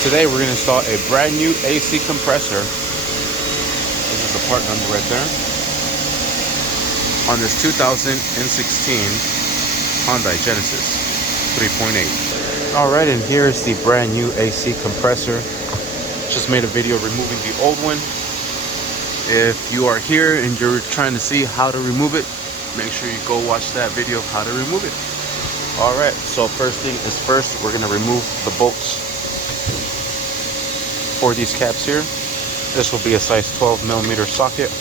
Today we're going to install a brand new AC compressor. This is the part number right there. On this 2016 Hyundai Genesis 3.8. Alright, and here is the brand new AC compressor. Just made a video removing the old one. If you are here and you're trying to see how to remove it, make sure you go watch that video of how to remove it. Alright, so first thing is first, we're going to remove the bolts for these caps here. This will be a size 12mm socket.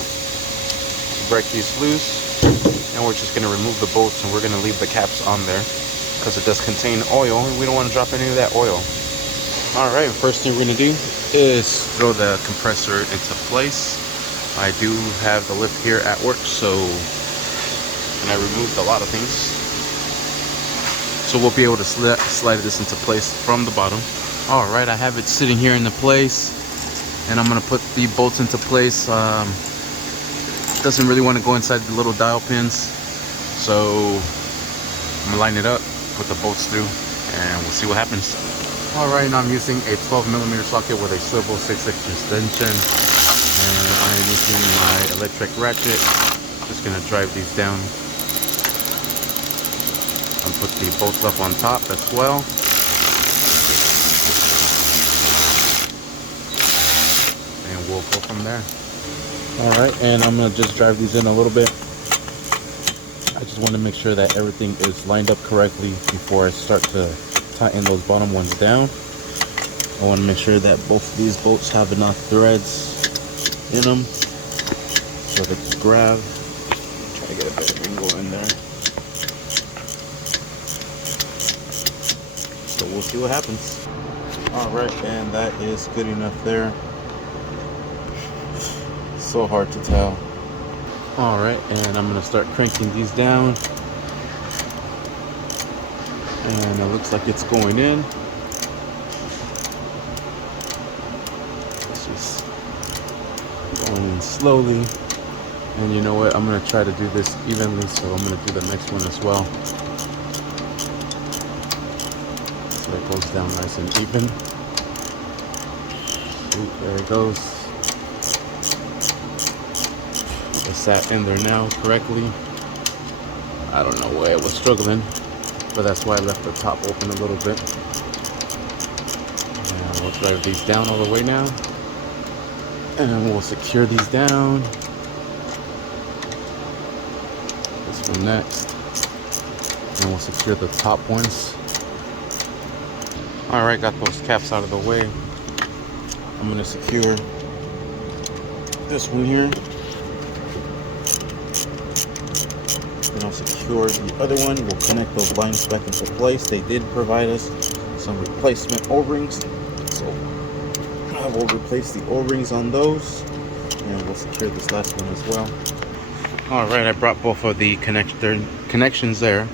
Break these loose, and we're just going to remove the bolts, and we're going to leave the caps on there because it does contain oil and we don't want to drop any of that oil. Alright, first thing we're going to do is throw the compressor into place. I do have the lift here at work, so and I removed a lot of things, so we'll be able to slide this into place from the bottom. Alright, I have it sitting here in the place, and I'm going to put the bolts into place. Doesn't really want to go inside the little dial pins, so I'm going to line it up, put the bolts through, and we'll see what happens. Alright, now I'm using a 12mm socket with a swivel 6/6 extension, and I am using my electric ratchet. Just going to drive these down and put the bolts up on top as well. And we'll go from there. Alright, and I'm going to just drive these in a little bit. I just want to make sure that everything is lined up correctly before I start to tighten those bottom ones down. I want to make sure that both of these bolts have enough threads in them so they can grab. Try to get a better angle in there. So we'll see what happens. Alright, and that is good enough there. So hard to tell. Alright, and I'm going to start cranking these down. And it looks like it's going in. It's just going in slowly. And you know what? I'm going to try to do this evenly, so I'm going to do the next one as well. So it goes down nice and even. Ooh, there it goes. It sat in there now correctly. I don't know why it was struggling, but that's why I left the top open a little bit. And we'll drive these down all the way now, and we'll secure these down. This one next, and we'll secure the top ones. Alright, got those caps out of the way. I'm going to secure this one here, and I'll secure the other one. We'll connect those lines back into place. They did provide us some replacement O-rings, so I will replace the O-rings on those, and we'll secure this last one as well. Alright, I brought both of the connections there.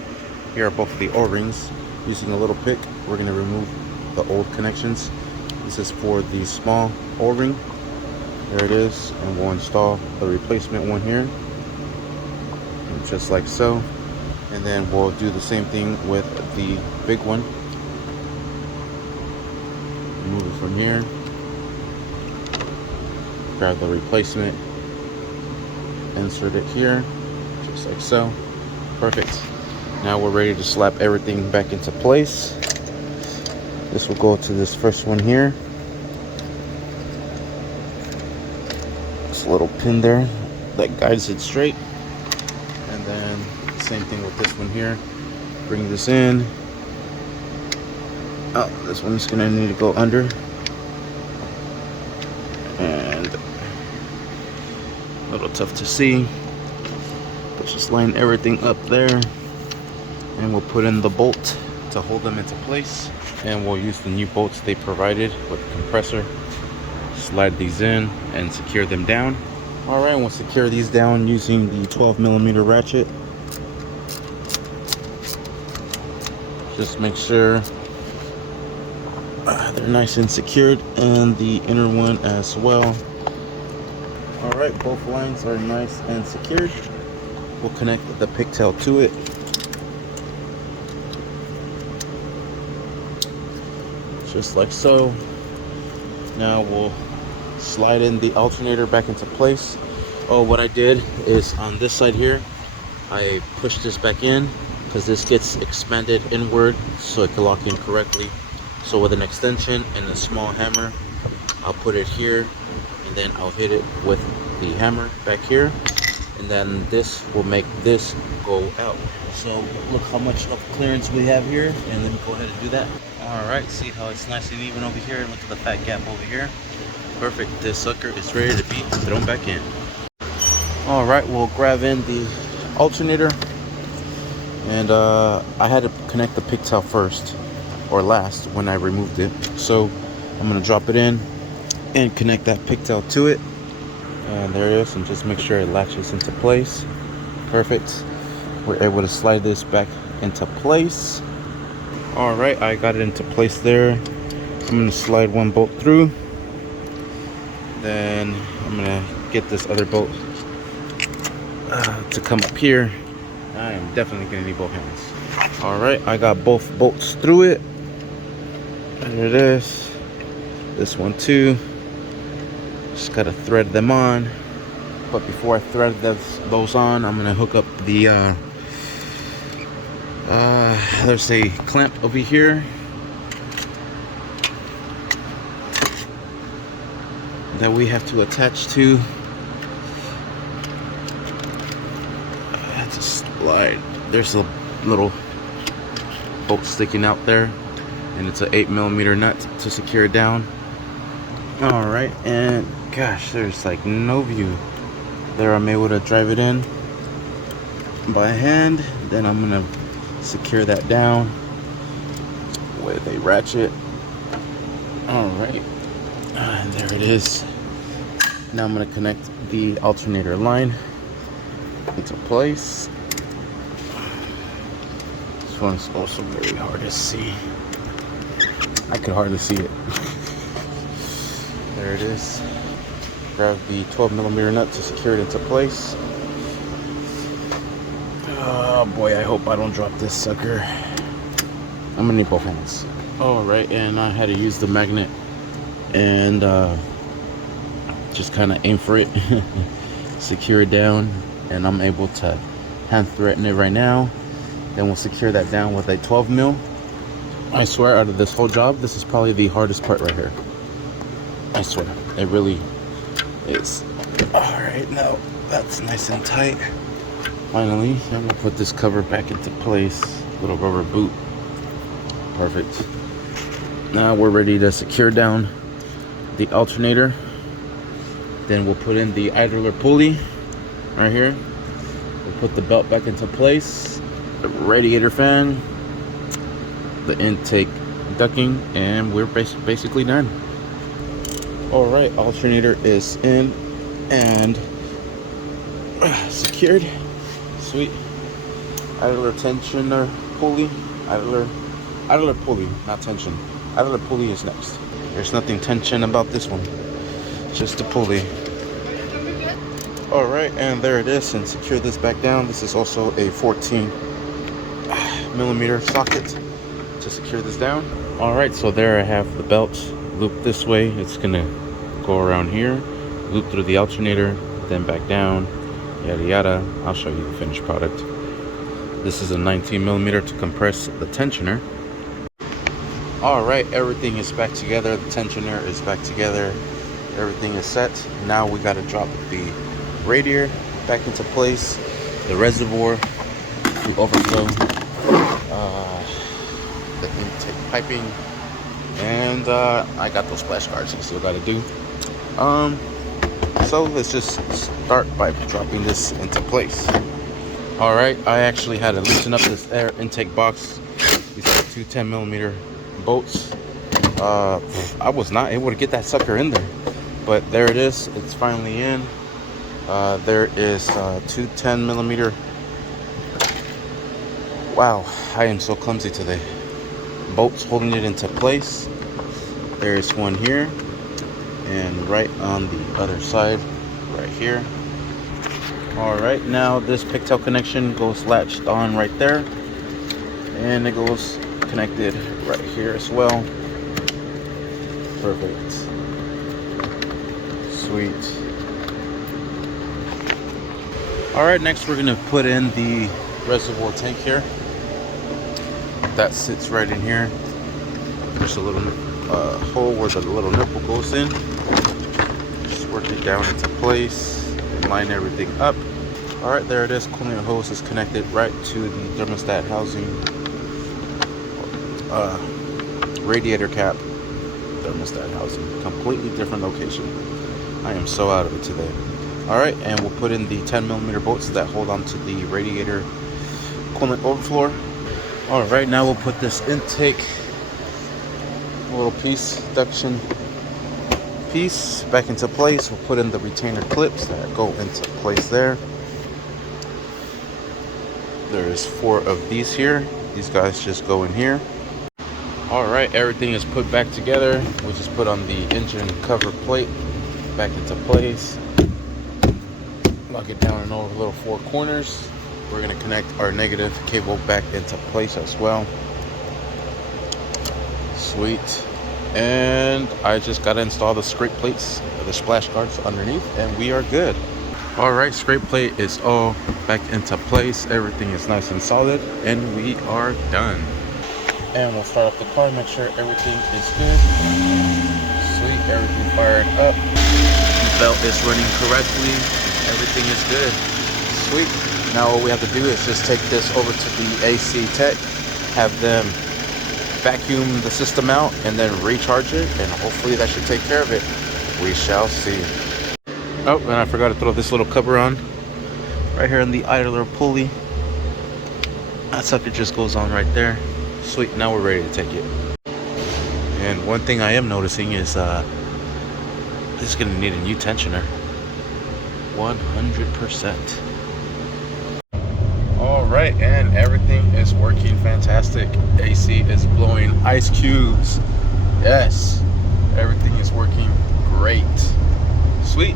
Here are both of the O-rings. Using a little pick, we're going to remove the old connections. This is for the small O-ring. There it is, and we'll install the replacement one here, just like so. And then we'll do the same thing with the big one. Remove it from here, grab the replacement, insert it here, just like so. Perfect. Now we're ready to slap everything back into place. This will go to this first one here. This little pin there that guides it straight. And then same thing with this one here. Bring this in. Oh, this one's gonna need to go under. And a little tough to see, but just line everything up there. And we'll put in the bolt to hold them into place. And we'll use the new bolts they provided with the compressor. Slide these in and secure them down. Alright, we'll secure these down using the 12mm ratchet. Just make sure they're nice and secured, and the inner one as well. Alright, both lines are nice and secured. We'll connect the pigtail to it. Just like so. Now we'll slide in the alternator back into place. Oh, what I did is on this side here, I pushed this back in because this gets expanded inward so it can lock in correctly. So with an extension and a small hammer, I'll put it here and then I'll hit it with the hammer back here, and then this will make this go out. So look how much of clearance we have here, and let me go ahead and do that. All right, see how it's nice and even over here. Look at the fat gap over here. Perfect. This sucker is ready to be thrown back in. All right, we'll grab in the alternator, and I had to connect the pigtail first or last when I removed it. So I'm gonna drop it in and connect that pigtail to it, and there it is, and just make sure it latches into place. Perfect. We're able to slide this back into place. All right, I got it into place there. I'm gonna slide one bolt through, then I'm gonna get this other bolt to come up here. I am definitely gonna need both hands. All right, I got both bolts through it. There it is. This one too. Just gotta thread them on. But before I thread those on, I'm gonna hook up the there's a clamp over here that we have to attach to. I have to slide. There's a little bolt sticking out there, and it's an 8mm nut to secure it down. All right, and gosh, there's like no view there. I'm able to drive it in by hand. Then I'm gonna secure that down with a ratchet. All right, and there it is. Now I'm gonna connect the alternator line into place. This one's also very hard to see. I could hardly see it. There it is. Grab the 12mm nut to secure it into place. Oh boy, I hope I don't drop this sucker. I'm gonna need both hands. Alright, and I had to use the magnet and just kind of aim for it, secure it down, and I'm able to hand threaten it right now. Then we'll secure that down with a 12mm. I swear, out of this whole job, this is probably the hardest part right here. I swear, it really is. Alright, now that's nice and tight. Finally, I'm gonna put this cover back into place. Little rubber boot. Perfect. Now we're ready to secure down the alternator. Then we'll put in the idler pulley right here. We'll put the belt back into place, the radiator fan, the intake ducking, and we're basically done. All right, alternator is in and secured. Sweet. Idler tensioner pulley. Idler pulley, not tension. Idler pulley is next. There's nothing tension about this one, just a pulley. All right, and there it is, and secure this back down. This is also a 14mm socket to secure this down. All right, so there I have the belt looped this way. It's gonna go around here, loop through the alternator, then back down, yada yada. I'll show you the finished product. This is a 19mm to compress the tensioner. All right, everything is back together. The tensioner is back together. Everything is set. Now we got to drop the radiator back into place, the reservoir, the overflow, the intake piping, and I got those splash guards I still got to do. So let's just start by dropping this into place. All right, I actually had to loosen up this air intake box. These are 2 10mm bolts. I was not able to get that sucker in there, but there it is. It's finally in. There is 2 10mm. Wow, I am so clumsy today. Bolts holding it into place. There's one here, and right on the other side, right here. All right, now this pigtail connection goes latched on right there, and it goes connected right here as well. Perfect. Sweet. Alright, next we're gonna put in the reservoir tank here. That sits right in here. There's a little hole where the little nipple goes in. Just work it down into place and line everything up. Alright, there it is. Coolant hose is connected right to the thermostat housing. Radiator cap, thermostat housing. Completely different location. I am so out of it today. Alright, and we'll put in the 10mm bolts that hold on to the radiator coolant overflow. Alright, now we'll put this intake little piece, suction piece back into place. We'll put in the retainer clips that go into place there. There's 4 of these here. These guys just go in here. Alright, everything is put back together. We just put on the engine cover plate back into place. Lock it down in all the little 4 corners. We're going to connect our negative cable back into place as well. Sweet. And I just got to install the scrape plates, the splash guards underneath, and we are good. Alright, scrape plate is all back into place. Everything is nice and solid, and we are done. And we'll start up the car, make sure everything is good. Sweet, everything fired up. The belt is running correctly. Everything is good. Sweet. Now all we have to do is just take this over to the AC tech, have them vacuum the system out, and then recharge it, and hopefully that should take care of it. We shall see. Oh, and I forgot to throw this little cover on right here on the idler pulley. That sucker just goes on right there. Sweet, now we're ready to take it. And one thing I am noticing is this is gonna need a new tensioner. 100%. Alright, and everything is working fantastic. AC is blowing ice cubes. Yes, everything is working great. Sweet,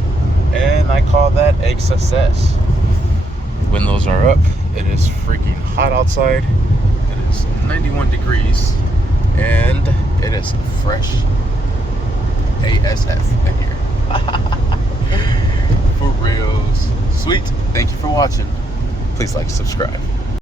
and I call that a success. Windows are up. It is freaking hot outside. It is 91 degrees, and it is fresh ASF in here. For reals. Sweet, thank you for watching. Please like, subscribe.